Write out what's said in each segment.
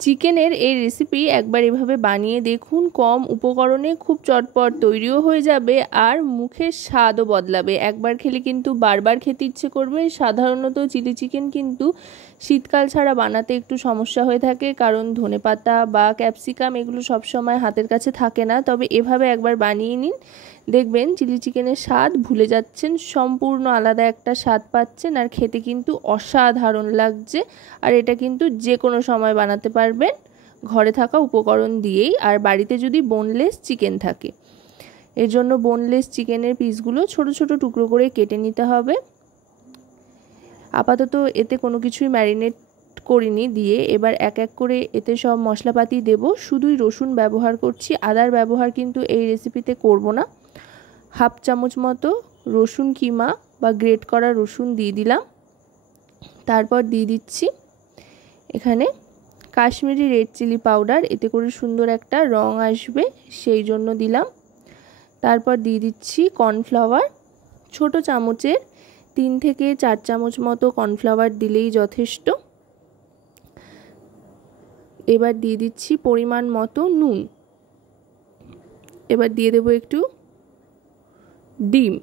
চিকেনের এই রেসিপি একবার এভাবে বানিয়ে দেখুন। কম উপকরণে খুব চটপট তৈরিও হয়ে যাবে আর মুখের স্বাদও বদলাবে। একবার খেলে কিন্তু বারবার খেতে ইচ্ছে করবে। সাধারণত চিলি চিকেন কিন্তু শীতকাল ছাড়া বানাতে একটু সমস্যা হয়ে থাকে, কারণ ধনেপাতা বা ক্যাপসিকাম এগুলো সবসময় হাতের কাছে থাকে না। তবে এভাবে একবার বানিয়ে নিন, দেখবেন চিলি চিকেনের স্বাদ ভুলে যাচ্ছেন, সম্পূর্ণ আলাদা একটা স্বাদ পাচ্ছেন আর খেতে কিন্তু অসাধারণ লাগছে। আর এটা কিন্তু যে কোনো সময় বানাতে পারবেন ঘরে থাকা উপকরণ দিয়েই। আর বাড়িতে যদি বোনলেস চিকেন থাকে, এর জন্য বোনলেস চিকেনের পিসগুলো ছোট ছোট টুকরো করে কেটে নিতে হবে। আপাতত এতে কোনো কিছুই ম্যারিনেট করিনি দিয়ে এবার এক এক করে এতে সব মশলাপাতি দেব। শুধুই রসুন ব্যবহার করছি, আদার ব্যবহার কিন্তু এই রেসিপিতে করব না। হাফ চামচ মতো রসুন কিমা বা গ্রেট করা রসুন দিয়ে দিলাম। তারপর দিয়ে দিচ্ছি এখানে কাশ্মীরি রেড চিলি পাউডার, এতে করে সুন্দর একটা রং আসবে সেই জন্য দিলাম। তারপর দিয়ে দিচ্ছি কর্নফ্লাওয়ার, ছোট চামচের 3 থেকে 4 চামচ মতো কর্নফ্লাওয়ার দিলেই যথেষ্ট। এবার দিয়ে দিচ্ছি পরিমাণ মতো নুন। এবার দিয়ে দেবো একটু ডিম।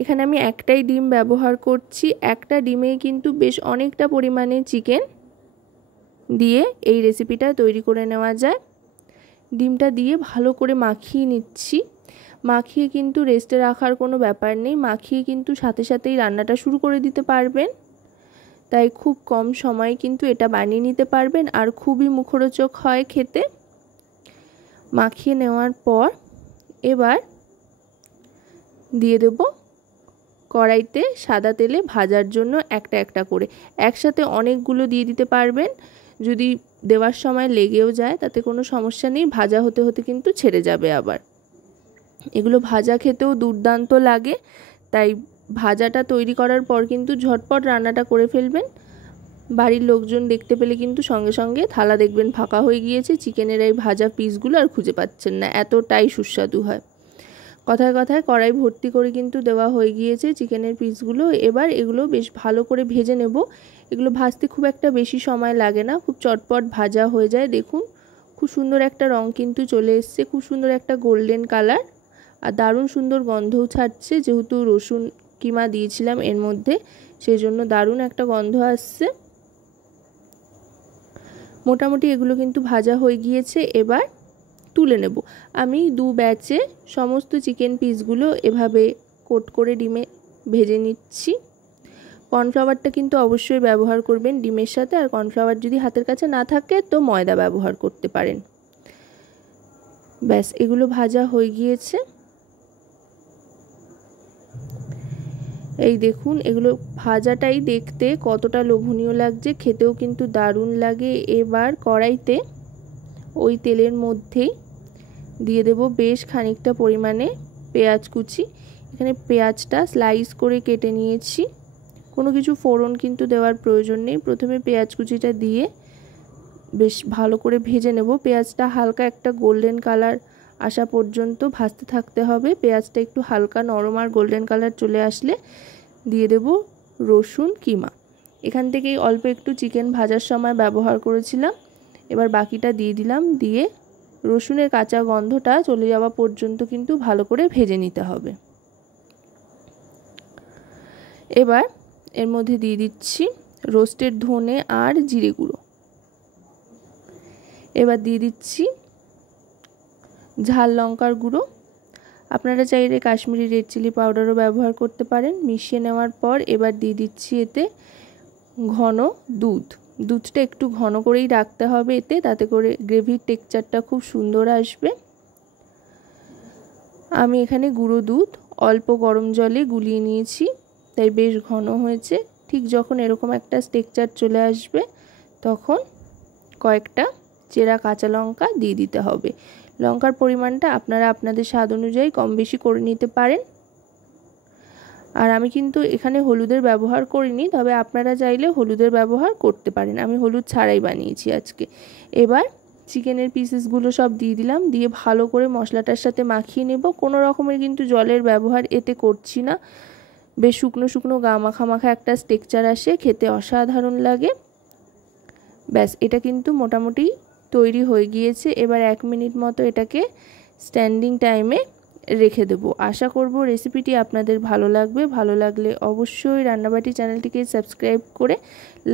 এখানে আমি একটাই ডিম ব্যবহার করছি। একটা ডিমেই কিন্তু বেশ অনেকটা পরিমাণে চিকেন দিয়ে এই রেসিপিটা তৈরি করে নেওয়া যায়। ডিমটা দিয়ে ভালো করে মাখিয়ে নিচ্ছি। মাখিয়ে কিন্তু রেস্টে রাখার কোনো ব্যাপার নেই, মাখিয়ে কিন্তু সাথে সাথেই রান্নাটা শুরু করে দিতে পারবেন। তাই খুব কম সময়ে কিন্তু এটা বানিয়ে নিতে পারবেন আর খুবই মুখরোচক হয় খেতে। মাখিয়ে নেওয়ার পর এবার দিয়ে দেব কড়াইতে সাদা তেলে ভাজার জন্য একটা একটা করে। একসাথে অনেকগুলো দিয়ে দিতে পারবেন, যদি দেওয়ার সময় লেগেও যায় তাতে কোনো সমস্যা নেই, ভাজা হতে হতে কিন্তু ছেড়ে যাবে। আবার এগুলো ভাজা খেতেও দুর্দান্ত লাগে, তাই ভাজাটা তৈরি করার পর কিন্তু ঝটপট রান্নাটা করে ফেলবেন। বাড়ির লোকজন দেখতে পেলে কিন্তু সঙ্গে সঙ্গে থালা দেখবেন ফাঁকা হয়ে গিয়েছে, চিকেনের এই ভাজা পিসগুলো আর খুঁজে পাচ্ছেন না, এতটাই সুস্বাদু হয়। কথায় কথায় কড়াই ভর্তি করে কিন্তু দেওয়া হয়ে গিয়েছে চিকেনের পিসগুলো। এবার এগুলো বেশ ভালো করে ভেজে নেব। এগুলো ভাজতে খুব একটা বেশি সময় লাগে না, খুব চটপট ভাজা হয়ে যায়। দেখুন খুব সুন্দর একটা রং কিন্তু চলে এসছে, খুব সুন্দর একটা গোল্ডেন কালার আর দারুণ সুন্দর গন্ধও ছাড়ছে। যেহেতু রসুন কিমা দিয়েছিলাম এর মধ্যে, সেই জন্য দারুণ একটা গন্ধ আসছে। মোটামুটি এগুলো কিন্তু ভাজা হয়ে গিয়েছে, এবার তুলে নেব। আমি 2 ব্যাচে সমস্ত চিকেন পিসগুলো এভাবে কোট করে ডিমে ভেজে নিচ্ছি। কর্নফ্লাওয়ারটা কিন্তু অবশ্যই ব্যবহার করবেন ডিমের সাথে, আর কর্নফ্লাওয়ার যদি হাতের কাছে না থাকে তো ময়দা ব্যবহার করতে পারেন। ব্যাস এগুলো ভাজা হয়ে গিয়েছে। এই দেখুন এগুলো ভাজাটাই দেখতে কতটা লোভনীয় লাগছে, খেতেও কিন্তু দারুণ লাগে। এবার কড়াইতে ওই তেলের মধ্যেই দিয়ে দেব বেশ খানিকটা পরিমাণে পেঁয়াজ কুচি। এখানে পেঁয়াজটা স্লাইস করে কেটে নিয়েছি, কোনো কিছু ফোড়ন কিন্তু দেওয়ার প্রয়োজন নেই। প্রথমে পেঁয়াজ কুচিটা দিয়ে বেশ ভালো করে ভেজে নেব। পেঁয়াজটা হালকা একটা গোল্ডেন কালার আসা পর্যন্ত ভাজতে থাকতে হবে। পেঁয়াজটা একটু হালকা নরম আর গোল্ডেন কালার চলে আসলে দিয়ে দেব রসুন কিমা। এখান থেকেই অল্প একটু চিকেন ভাজার সময় ব্যবহার করেছিলাম, এবার বাকিটা দিয়ে দিলাম। দিয়ে রসুনের কাঁচা গন্ধটা চলে যাওয়া পর্যন্ত কিন্তু ভালো করে ভেজে নিতে হবে। এবার এর মধ্যে দিয়ে দিচ্ছি রোস্টেড ধনে আর জিরে গুঁড়ো। এবার দিয়ে দিচ্ছি ঝাল লঙ্কার গুঁড়ো, আপনারা চাইলে কাশ্মীরি রেড চিলি পাউডারও ব্যবহার করতে পারেন। মিশিয়ে নেওয়ার পর এবার দিয়ে দিচ্ছি এতে ঘন দুধ। দুধটা একটু ঘন করেই রাখতে হবে এতে, তাতে করে গ্রেভির টেক্সচারটা খুব সুন্দর আসবে। আমি এখানে গুঁড়ো দুধ অল্প গরম জলে গুলিয়ে নিয়েছি, তাই বেশ ঘন হয়েছে। ঠিক যখন এরকম একটা টেক্সচার চলে আসবে তখন কয়েকটা চেরা কাঁচা লঙ্কা দিয়ে দিতে হবে। লঙ্কার পরিমাণটা আপনারা আপনাদের স্বাদ অনুযায়ী কম বেশি করে নিতে পারেন। আর আমি কিন্তু এখানে হলুদের ব্যবহার করিনি, তবে আপনারা চাইলে হলুদের ব্যবহার করতে পারেন। আমি হলুদ ছাড়াই বানিয়েছি আজকে। এবার চিকেনের পিসেসগুলো সব দিয়ে দিলাম, দিয়ে ভালো করে মশলাটার সাথে মাখিয়ে নেব। কোনো রকমের কিন্তু জলের ব্যবহার এতে করছি না। বেশ শুকনো শুকনো গা মাখা মাখা একটা টেক্সচার আসে, খেতে অসাধারণ লাগে। ব্যাস এটা কিন্তু মোটামুটি তৈরি হয়ে গিয়েছে। এবার 1 মিনিট মতো এটাকে স্ট্যান্ডিং টাইমে রেখে দেবো। আশা করব রেসিপিটি আপনাদের ভালো লাগবে। ভালো লাগলে অবশ্যই রান্নাবাটি চ্যানেলটিকে সাবস্ক্রাইব করে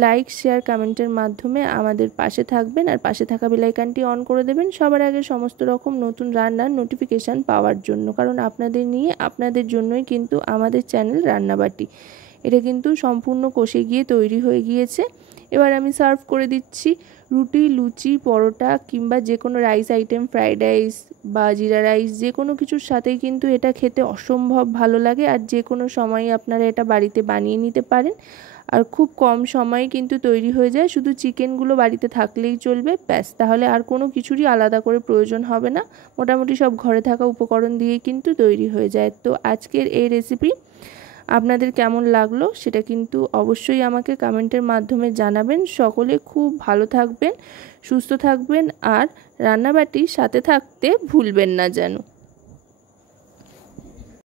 লাইক শেয়ার কমেন্টের মাধ্যমে আমাদের পাশে থাকবেন, আর পাশে থাকা বেল আইকনটি অন করে দেবেন সবার আগে সমস্ত রকম নতুন রান্নার নোটিফিকেশান পাওয়ার জন্য। কারণ আপনাদের নিয়ে আপনাদের জন্যই কিন্তু আমাদের চ্যানেল রান্নাবাটি। এটা কিন্তু সম্পূর্ণ কষে গিয়ে তৈরি হয়ে গিয়েছে। এবার আমি সার্ভ করে দিচ্ছি। রুটি, লুচি, পরোটা কিংবা যে কোনো রাইস আইটেম, ফ্রাইড রাইস বা জিরা রাইস, যে কোনো কিছুর সাথেই কিন্তু এটা খেতে অসম্ভব ভালো লাগে। আর যে কোনো সময় আপনারা এটা বাড়িতে বানিয়ে নিতে পারেন, আর খুব কম সময়ে কিন্তু তৈরি হয়ে যায়। শুধু চিকেনগুলো বাড়িতে থাকলেই চলবে, ব্যাস, তাহলে আর কোনো কিছুরই আলাদা করে প্রয়োজন হবে না। মোটামুটি সব ঘরে থাকা উপকরণ দিয়েই কিন্তু তৈরি হয়ে যায়। তো আজকের এই রেসিপি আপনাদের কেমন লাগলো সেটা কিন্তু অবশ্যই আমাকে কমেন্টের মাধ্যমে জানাবেন। সকলে খুব ভালো থাকবেন, সুস্থ থাকবেন, আর রান্নাবাটির সাথে থাকতে ভুলবেন না যেন।